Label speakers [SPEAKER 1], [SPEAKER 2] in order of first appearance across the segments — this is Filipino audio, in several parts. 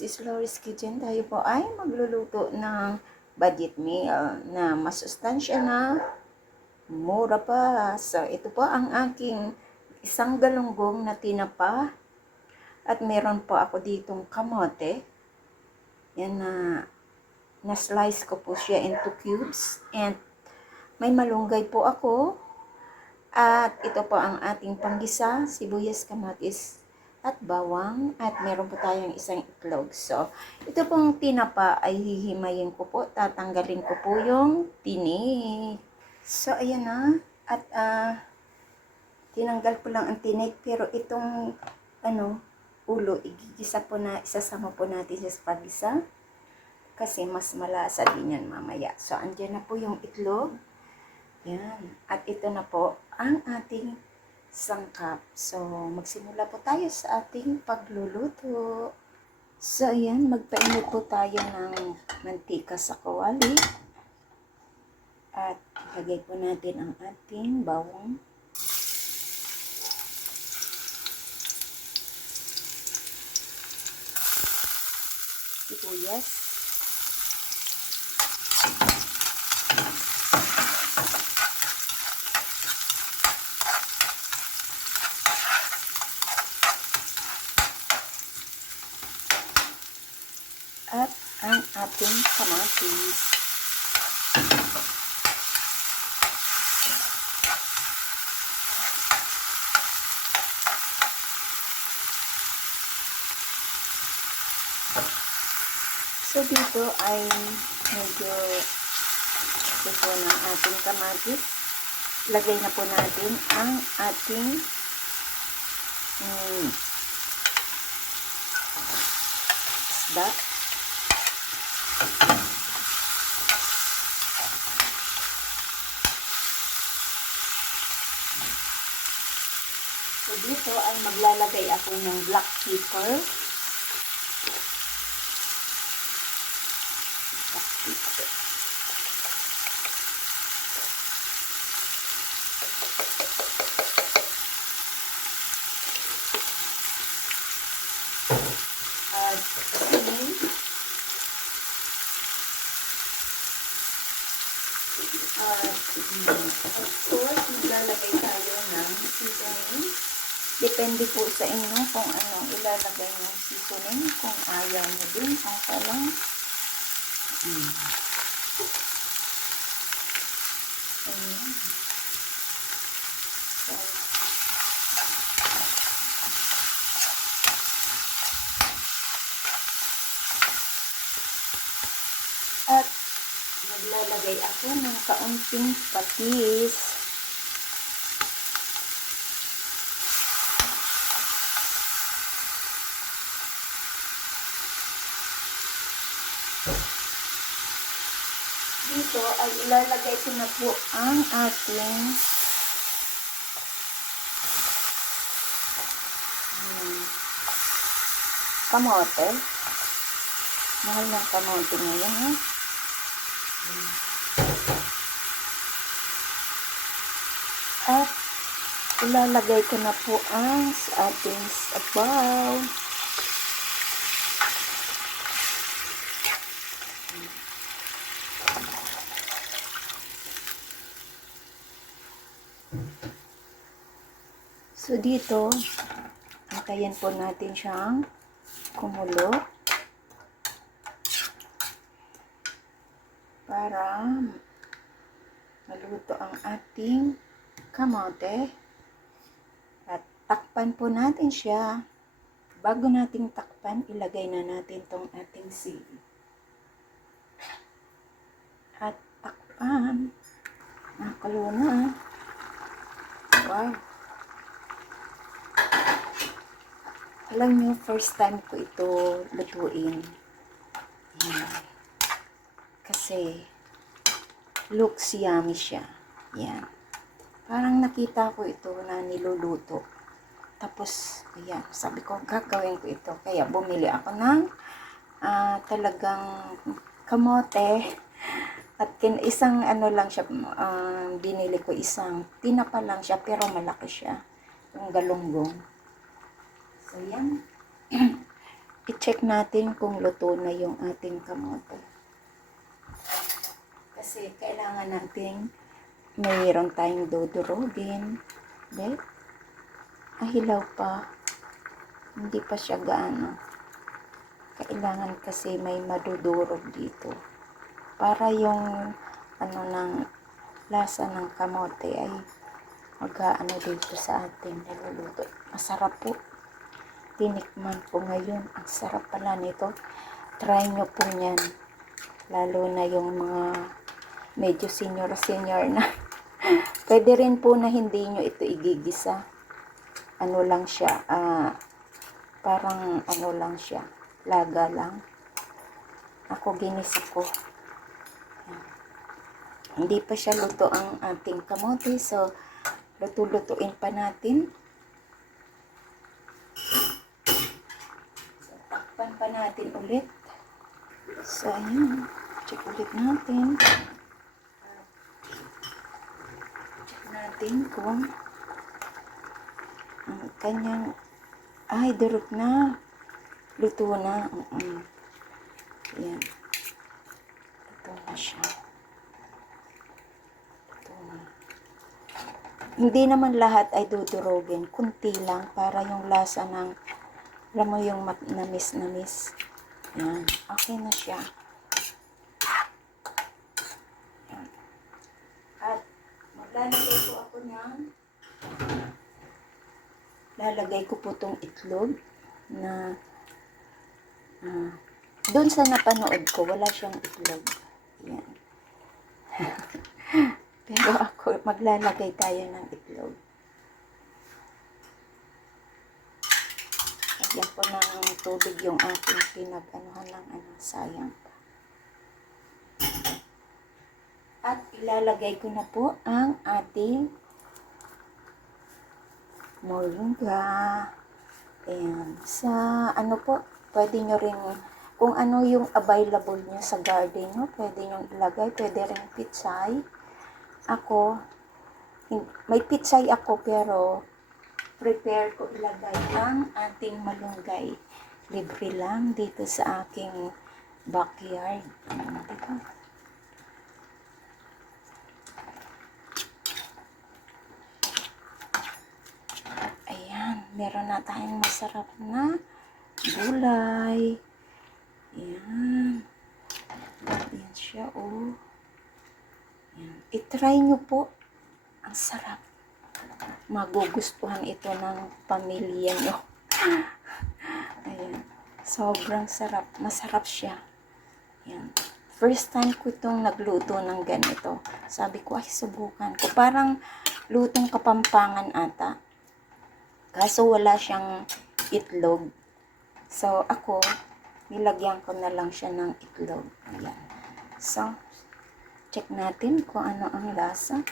[SPEAKER 1] this is Loris Kitchen. Tayo po ay magluluto ng budget meal na masustansya na mura pa. So, ito po ang aking isang galunggong na tinapa. At meron po ako ditong kamote. Yan na na-slice ko po siya into cubes. And may malunggay po ako. At ito po ang ating panggisa, sibuyas, kamatis, at bawang. At meron po tayong isang itlog. So, ito pong tinapa ay hihimayin ko po. Tatanggalin ko po yung tinik. So, ayan na. At ah, tinanggal ko lang ang tinik. Pero itong ano, ulo, igigisa po na, isasama po natin sa pagisa. Kasi mas malasa din yan mamaya. So, andyan na po yung itlog. Yan. At ito na po ang ating sangkap. So, magsimula po tayo sa ating pagluluto. So, ayan, magpainit po tayo ng mantika sa kawali. At ilagay po natin ang ating bawang. Sibuyas. at ang ating kamatis. So dito ay medyo ito ng ating kamatis. Lagay na po natin ang ating mm, isda. So dito ay maglalagay ako ng black pepper. Black pepper. At asin. At of course, maglalagay tayo ng seasoning. Depende po sa inyo kung anong ilalagay ng seasoning. Kung ayaw nyo din, okay lang. Mm. Ayan. So, at maglalagay ako ng kaunting patis. Dito ay ilalagay ko na po ang ating kamote. Mahal ng kamote ngayon, ha? At ilalagay ko na po ang ating sabaw. So dito, antayin po natin siyang kumulo para maluto ang ating kamote. At takpan po natin siya. Bago nating takpan, ilagay na natin tong ating sili. At takpan. Nakalo na. Wow. Alam niyo, first time ko ito lutuin. Yan. Kasi, looks yummy siya. Yan. Parang nakita ko ito na niluluto. Tapos, ayan, sabi ko, gagawin ko ito. Kaya bumili ako ng ah, talagang kamote. At kin isang ano lang siya, ah, binili ko isang, tinapa lang siya, pero malaki siya. Yung galunggong. So, yan. i-check natin kung luto na yung ating kamote. Kasi kailangan natin mayroon tayong dudurugin. Right? Ahilaw pa. Hindi pa siya gaano. Kailangan kasi may madudurog dito. Para yung ano ng lasa ng kamote ay mag-ano dito sa ating niluluto. Masarap po. Tinikman ko ngayon. Ang sarap pala nito. Try nyo po yan. Lalo na yung mga medyo senior-senior na. Pwede rin po na hindi nyo ito igigisa. Ano lang siya. ah parang ano lang siya. Laga lang. Ako ginisa ko. Hindi pa siya luto ang ating kamote. So, luto-lutuin pa natin. So, takpan pa natin ulit. So, ayan. Check ulit natin. Check natin kung ang kanyang ay, durog na. Luto na. Mm Ayan. Luto na siya. Luto na. Hindi naman lahat ay dudurogin. Kunti lang para yung lasa ng alam mo yung mat- namis-namis. Yan. Okay na siya. Yan. At maglalagay ko ako ng lalagay ko po tong itlog na ah, doon sa napanood ko, wala siyang itlog. Yan. Pero ako, maglalagay tayo ng itlog. Lagyan ko ng tubig yung aking pinag-anuhan ng ano, sayang. At ilalagay ko na po ang ating moringa. Ayan. Sa ano po, pwede nyo rin, kung ano yung available nyo sa garden nyo, pwede nyo ilagay. Pwede rin pitsay. Ako, may pitsay ako pero prepare ko ilagay ang ating malunggay. Libre lang dito sa aking backyard. Diba? Ayan, meron na tayong masarap na gulay. Ayan. Ayan siya, oh. Ayan. I-try nyo po. Ang sarap. Magugustuhan ito ng pamilya nyo. Ayan. Sobrang sarap. Masarap siya. Ayan. First time ko itong nagluto ng ganito. Sabi ko, ay, subukan ko. Parang lutong kapampangan ata. Kaso wala siyang itlog. So, ako, nilagyan ko na lang siya ng itlog. Ayan. So, check natin kung ano ang lasa.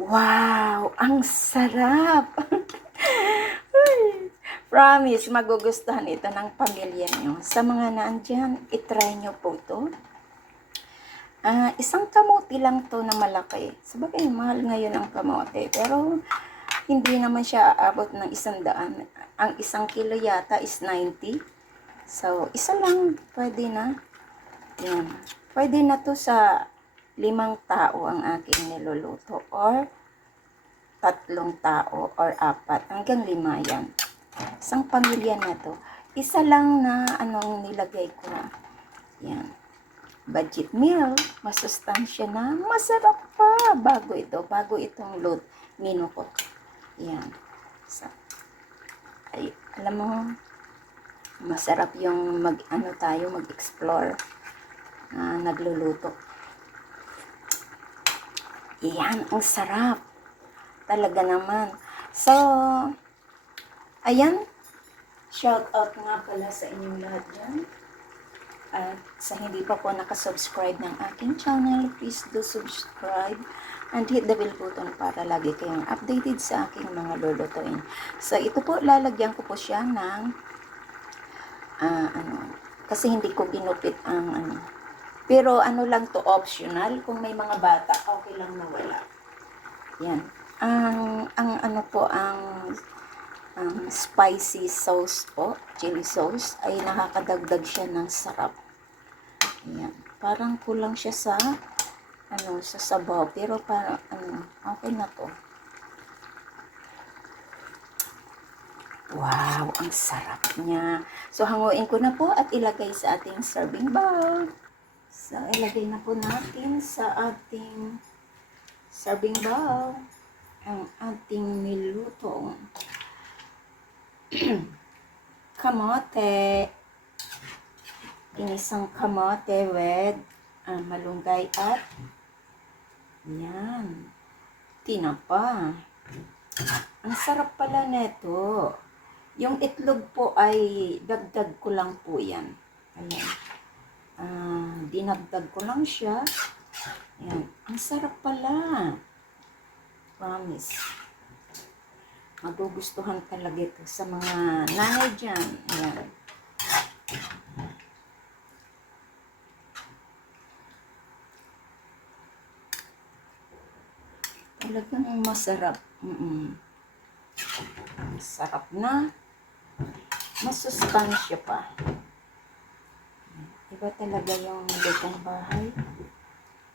[SPEAKER 1] Wow! Ang sarap! Promise, magugustuhan ito ng pamilya nyo. Sa mga naandyan, itry nyo po ito. Ah, isang kamote lang to na malaki. Sabagay, mahal ngayon ang kamote. Pero, hindi naman siya aabot ng isang daan. Ang isang kilo yata is 90. So, isa lang, pwede na. Yan. Pwede na to sa limang tao ang aking niluluto. Or, tatlong tao or apat. Hanggang lima yan. Isang pamilya na to. Isa lang na anong nilagay ko na. Yan budget meal, masustansya na, masarap pa. Bago ito, bago itong load, mino ko. Yan. So, ay, alam mo, masarap yung mag, ano tayo, mag-explore na nagluluto. Yan, ang sarap. Talaga naman. So, ayan, shout out nga pala sa inyong lahat dyan. At sa hindi pa po nakasubscribe ng aking channel, please do subscribe and hit the bell button para lagi kayong updated sa aking mga lulutuin. So, ito po, lalagyan ko po siya ng ah, ano, kasi hindi ko ginupit ang ano. Pero ano lang to optional, kung may mga bata, okay lang na wala. Yan. Ang, ang ano po, ang, ang spicy sauce po, chili sauce, ay nakakadagdag siya ng sarap. Ayan. Parang kulang siya sa, ano, sa sabaw. Pero parang, ano, okay na to. Wow, ang sarap niya. So, hanguin ko na po at ilagay sa ating serving bowl. So, ilagay na po natin sa ating serving bowl ang ating nilutong kamote. Inisang kamote with ah, malunggay at yan, tinapa. Ang sarap pala neto. Yung itlog po ay dagdag ko lang po yan. Ayan. Ah, dinagdag ko lang siya. Ayan. Ang sarap pala. Promise. Magugustuhan talaga ito sa mga nanay dyan. Ayan. Talagang masarap. Mm-mm. Sarap na. Masustansya pa. Iba talaga yung lutong bahay.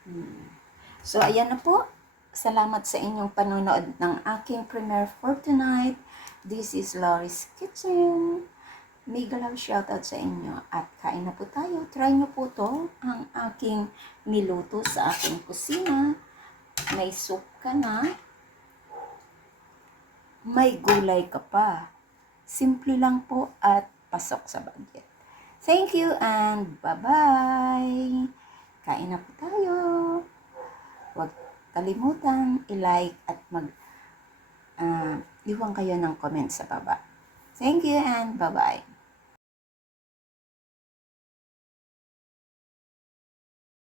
[SPEAKER 1] Hmm. So, ayan na po. Salamat sa inyong panonood ng aking premiere for tonight. This is Loris Kitchen. Mega love shoutout sa inyo. At kain na po tayo. Try nyo po to ang aking niluto sa aking kusina. May soup ka na. May gulay ka pa. Simple lang po at pasok sa budget. Thank you and bye-bye. Kain na po tayo. Huwag kalimutan i-like at mag uh, iwan kayo ng comment sa baba. Thank you and bye-bye.